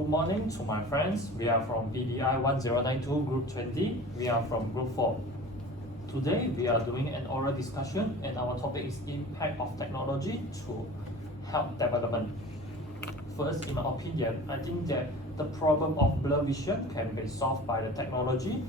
Good morning to my friends. We are from PBI1092 Group 20. We are from Group 4. Today we are doing an oral discussion and our topic is impact of technology to health development. First, in my opinion, I think that the problem of blurred vision can be solved by the technology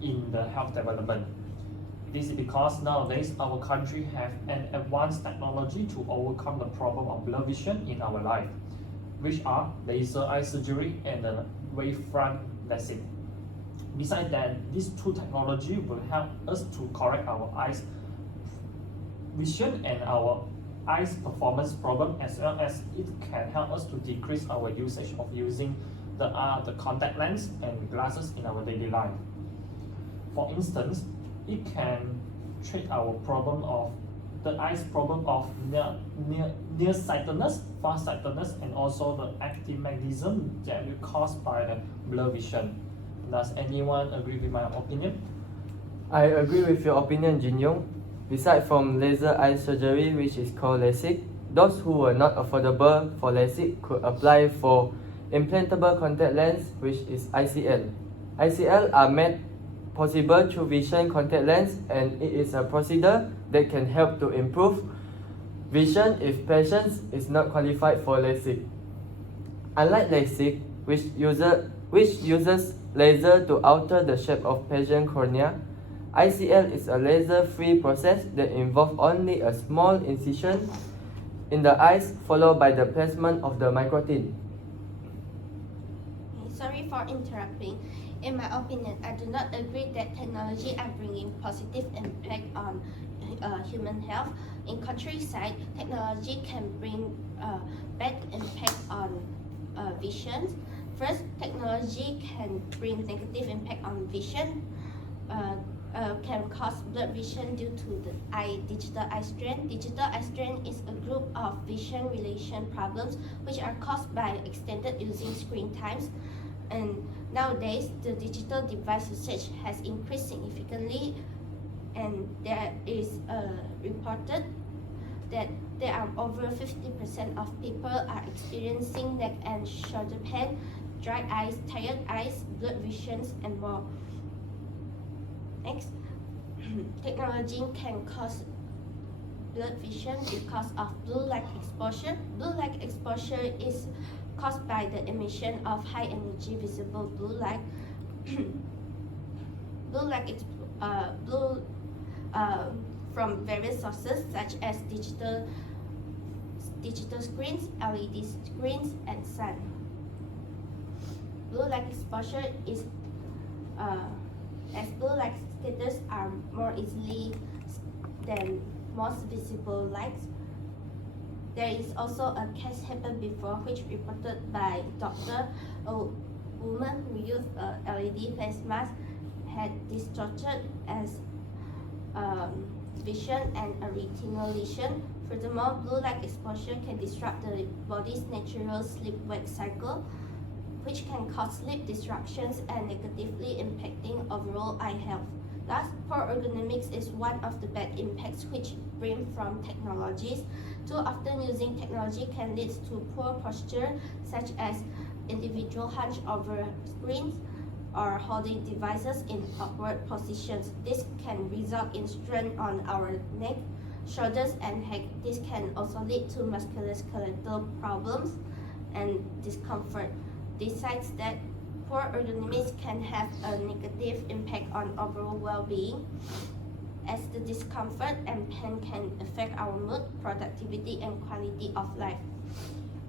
in the health development. This is because nowadays our country have an advanced technology to overcome the problem of blurred vision in our life, which are laser eye surgery and wavefront LASIK. Besides that, these two technology will help us to correct our eyes vision and our eyes performance problem, as well as it can help us to decrease our usage of using the contact lens and glasses in our daily life. For instance, it can treat our problem of the eyes problem of nearsightedness, farsightedness, and also the astigmatism that will caused by the blurred vision. Does anyone agree with my opinion? I agree with your opinion, Jin Yong. Besides from laser eye surgery, which is called LASIK, those who were not affordable for LASIK could apply for implantable contact lens, which is ICL. ICL are made possible through vision contact lens, and it is a procedure that can help to improve vision if patient is not qualified for LASIK. Unlike LASIK, which uses laser to alter the shape of patient cornea, ICL is a laser-free process that involves only a small incision in the eyes followed by the placement of the microtine. Sorry for interrupting. In my opinion, I do not agree that technology are bringing positive impact on human health. In countryside, technology can bring bad impact on vision. First, technology can bring negative impact on vision. Can cause blurred vision due to the digital eye strain. Digital eye strain is a group of vision relation problems which are caused by extended using screen times. And nowadays, the digital device usage has increased significantly, and there is reported that there are over 50% of people are experiencing neck and shoulder pain, dry eyes, tired eyes, blurred visions, and more. Next, technology can cause blurred vision because of blue light exposure. Blue light exposure is caused by the emission of high energy visible blue light. From various sources such as digital screens, LED screens, and sun. Blue light exposure is as blue light scatters are more easily than most visible lights. There is also a case happened before which reported by doctor. A woman who used a LED face mask had distorted as vision and a retinal lesion. Furthermore, blue light exposure can disrupt the body's natural sleep-wake cycle, which can cause sleep disruptions and negatively impacting overall eye health. Thus, poor ergonomics is one of the bad impacts which bring from technologies. Too often using technology can lead to poor posture, such as individual hunch over screens or holding devices in awkward positions. This can result in strain on our neck, shoulders, and head. This can also lead to musculoskeletal problems and discomfort. Besides that, poor ergonomics can have a negative impact on overall well-being, as the discomfort and pain can affect our mood, productivity, and quality of life.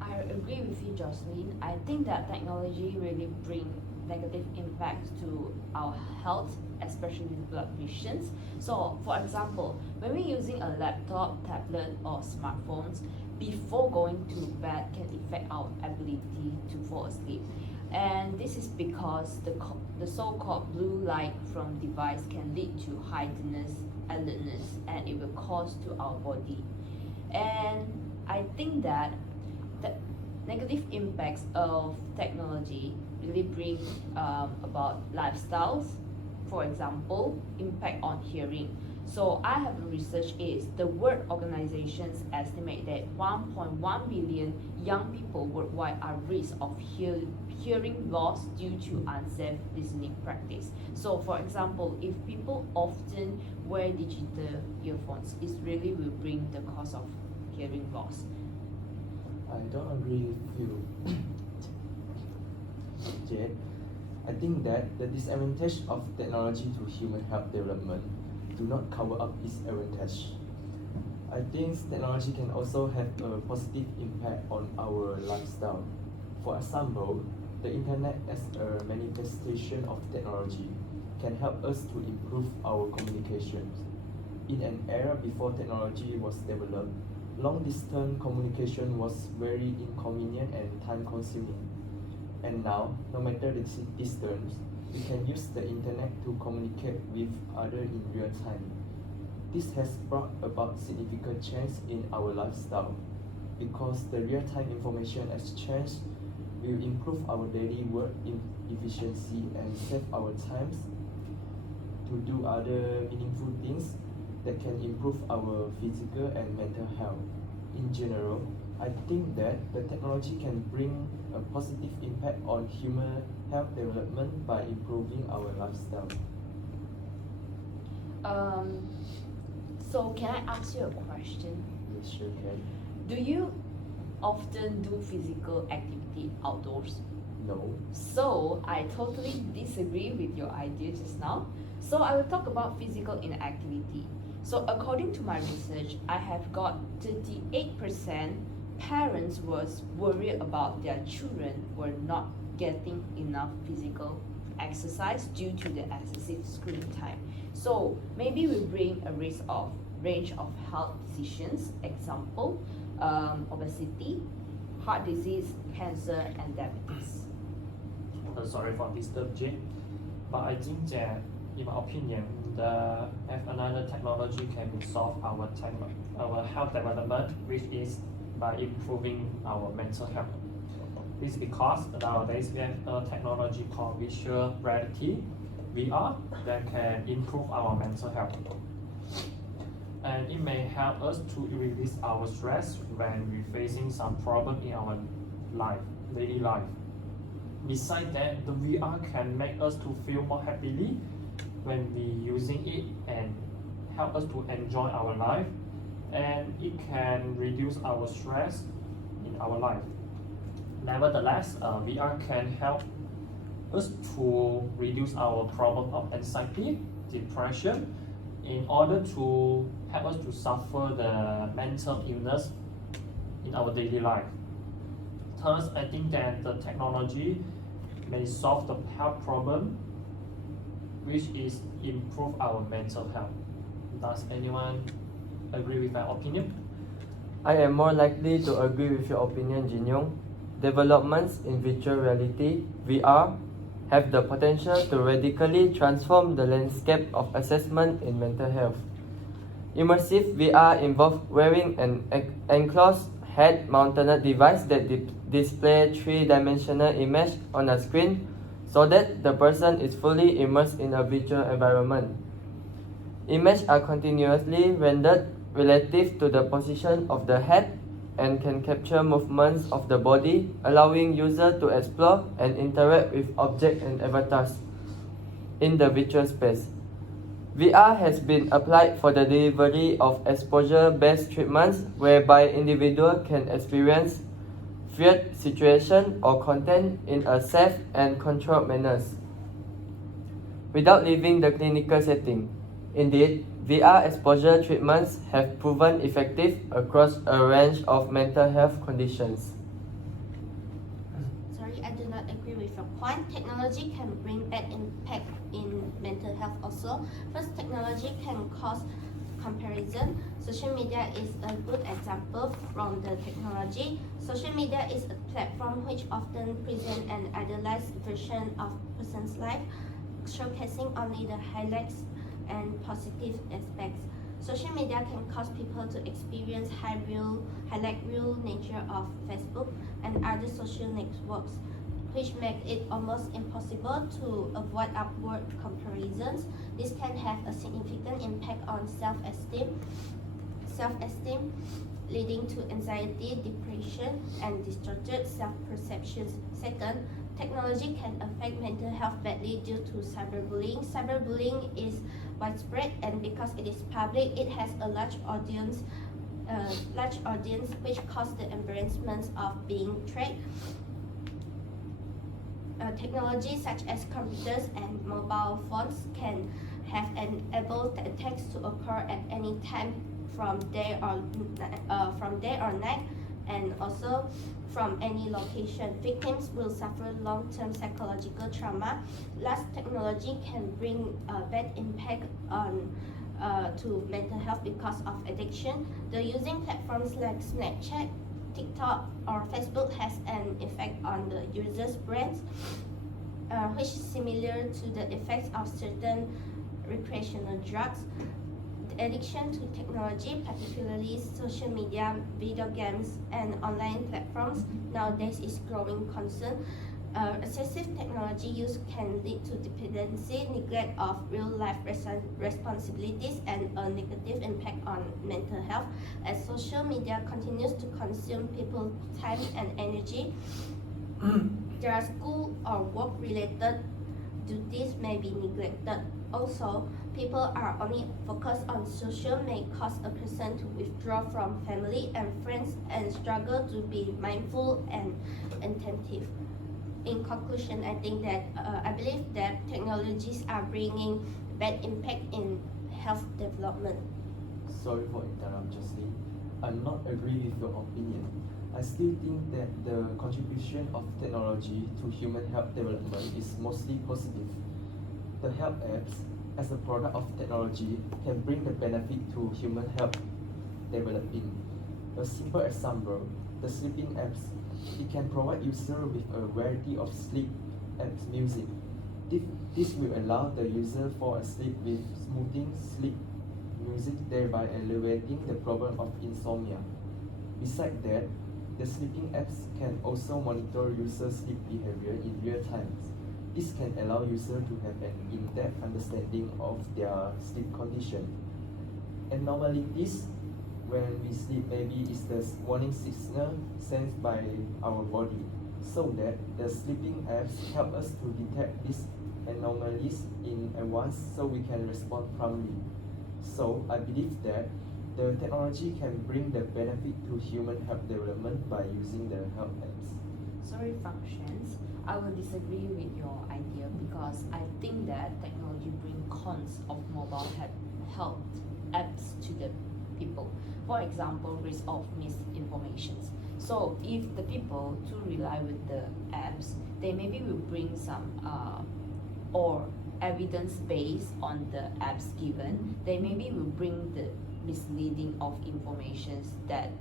I agree with you, Jocelyn. I think that technology really brings negative impacts to our health, especially with blurred visions. So, for example, when we're using a laptop, tablet, or smartphones, before going to bed can affect our ability to fall asleep. And this is because the so-called blue light from device can lead to heightened alertness, and it will cause to our body. And I think that the negative impacts of technology really bring about lifestyles. For example, impact on hearing. So I have a research is the World Organizations estimate that 1.1 billion young people worldwide are at risk of hearing loss due to unsafe listening practice. So for example, if people often wear digital earphones, it really will bring the cause of hearing loss. I don't agree with you, Jay. I think that the disadvantage of technology to human health development do not cover up its advantage. I think technology can also have a positive impact on our lifestyle. For example, the internet as a manifestation of technology can help us to improve our communications. In an era before technology was developed, long-distance communication was very inconvenient and time-consuming. And now, no matter the distance, we can use the internet to communicate with others in real time. This has brought about significant change in our lifestyle because the real-time information exchange will improve our daily work efficiency and save our times to do other meaningful things that can improve our physical and mental health. In general, I think that the technology can bring a positive impact on human health development by improving our lifestyle. So can I ask you a question? Yes, sure can. Do you often do physical activity outdoors? No. So I totally disagree with your idea just now. So I will talk about physical inactivity. So according to my research, I have got 38% parents was worried about their children were not getting enough physical exercise due to the excessive screen time. So maybe we bring a range of health decisions, example, obesity, heart disease, cancer, and diabetes. Sorry for disturb Jay, but I think that in my opinion, if another technology can solve our health development, which is by improving our mental health. This is because nowadays we have a technology called visual reality (VR) that can improve our mental health, and it may help us to release our stress when we're facing some problem in our daily life. Besides that, the VR can make us to feel more happily when we using it and help us to enjoy our life, and it can reduce our stress in our life. Nevertheless, VR can help us to reduce our problem of anxiety, depression, in order to help us to suffer the mental illness in our daily life. Thus, I think that the technology may solve the health problem, which is improve our mental health. Does anyone agree with my opinion? I am more likely to agree with your opinion, Jin Yong. Developments in virtual reality (VR) have the potential to radically transform the landscape of assessment in mental health. Immersive VR involves wearing an enclosed head-mounted device that displays three-dimensional image on a screen so that the person is fully immersed in a virtual environment. Images are continuously rendered relative to the position of the head and can capture movements of the body, allowing users to explore and interact with objects and avatars in the virtual space. VR has been applied for the delivery of exposure-based treatments whereby individuals can experience feared situation or content in a safe and controlled manner without leaving the clinical setting. Indeed, VR exposure treatments have proven effective across a range of mental health conditions. Sorry, I do not agree with your point. Technology can bring bad impact in mental health also. First, technology can cause comparison. Social media is a good example from the technology. Social media is a platform which often presents an idealized version of a person's life, showcasing only the highlights and positive aspects. Social media can cause people to experience highlight real nature of Facebook and other social networks, which makes it almost impossible to avoid upward comparisons. This can have a significant impact on self-esteem, leading to anxiety, depression, and distorted self-perceptions. Second, technology can affect mental health badly due to cyberbullying. Cyberbullying is widespread, and because it is public, it has a large audience which causes the embarrassment of being tracked. Technology such as computers and mobile phones can have enabled attacks to occur at any time from day or night, and also from any location. Victims will suffer long-term psychological trauma. Last, technology can bring a bad impact on to mental health because of addiction. The using platforms like Snapchat, TikTok, or Facebook has an effect on the user's brains, which is similar to the effects of certain recreational drugs. The addiction to technology, particularly social media, video games, and online platforms, nowadays is growing concern. Excessive technology use can lead to dependency, neglect of real-life responsibilities, and a negative impact on mental health. As social media continues to consume people's time and energy, their school or work-related duties may be neglected. Also, people are only focused on social may cause a person to withdraw from family and friends and struggle to be mindful and attentive. In conclusion, I think that I believe that technologies are bringing bad impact in health development. Sorry for interrupt, Jocelyn. I'm not agree with your opinion. I still think that the contribution of technology to human health development is mostly positive. The health apps, as a product of technology, can bring the benefit to human health development. A simple example, the sleeping apps. It can provide user with a variety of sleep apps music. This will allow the user fall asleep with smoothing sleep music, thereby alleviating the problem of insomnia. Besides that, the sleeping apps can also monitor user sleep behavior in real time. This can allow users to have an in-depth understanding of their sleep condition. Abnormalities when we sleep maybe is the warning signal sent by our body, so that the sleeping apps help us to detect these anomalies in advance so we can respond promptly. So I believe that the technology can bring the benefit to human health development by using the health apps. Sorry, functions. I will disagree with your idea because I think that technology brings cons of mobile health apps to the people. For example, risk of misinformation. So if the people to rely with the apps, they maybe will bring some or evidence based on the apps given. They maybe will bring the misleading of information that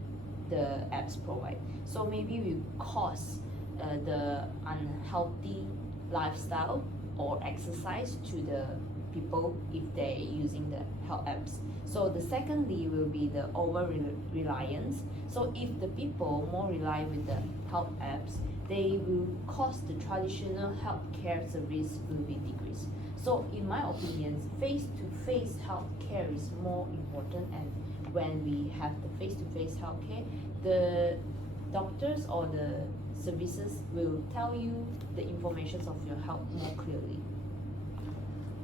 the apps provide. So maybe will cause the unhealthy lifestyle or exercise to the people if they're using the health apps. So the secondly will be the over reliance. So if the people more rely with the health apps, they will cause the traditional healthcare service will be decreased. So in my opinion, face-to-face healthcare is more important, and when we have the face-to-face healthcare, the doctors or the services will tell you the information of your health more clearly.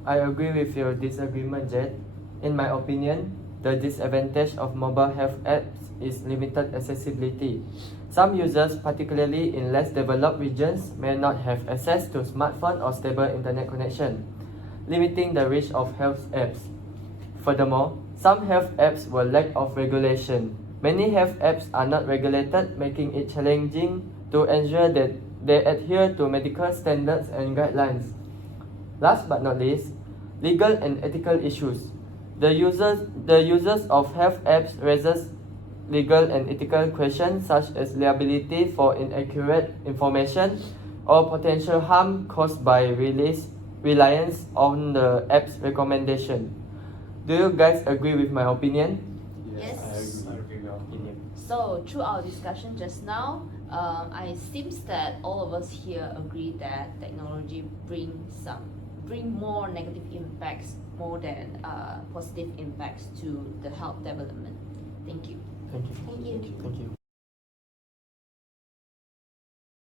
I agree with your disagreement, Jed. In my opinion, the disadvantage of mobile health apps is limited accessibility. Some users, particularly in less developed regions, may not have access to smartphone or stable internet connection, limiting the reach of health apps. Furthermore, some health apps will lack of regulation. Many health apps are not regulated, making it challenging to ensure that they adhere to medical standards and guidelines. Last but not least, legal and ethical issues. The users of health apps raises legal and ethical questions such as liability for inaccurate information or potential harm caused by reliance on the app's recommendation. Do you guys agree with my opinion? Yes. I agree with your opinion. So through our discussion just now, I seems that all of us here agree that technology bring more negative impacts more than positive impacts to the health development. Thank you. Thank you. Thank you. Thank you.